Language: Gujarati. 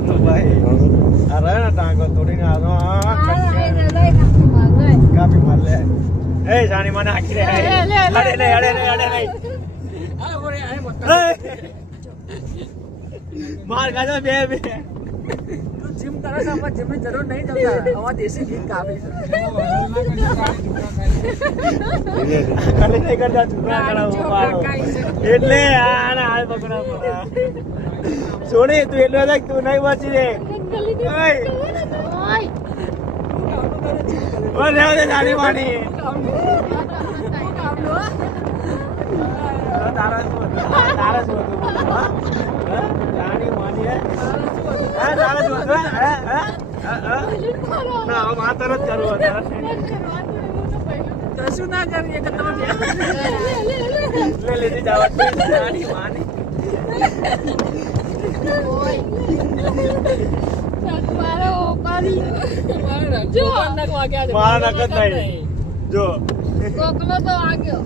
તો ભાઈ આ રહે ને ટાંકો તોડીને આનો કાપી માર લે એ જાણી મને આખી રે અડે નહીં માર ખાજો બે जिम करा था पर जिम में जरूर नहीं चलता हमारा देसी घी काफी ખાલી નહીં કરતા ચૂકડા કરાવો મારો એટલે આને હાલ પકડા પડા સોની તું એટલો દેખ તું નહીં બચી રે ઓય રેવ દે નાની માની તારા શું નાની માની હે તારા શું ના માતર જ કરવું कशु ना करिए कि तुम ले ले जावा नानी मानी મારા નકદ નહીં જો કોકલો તો વાગ્યો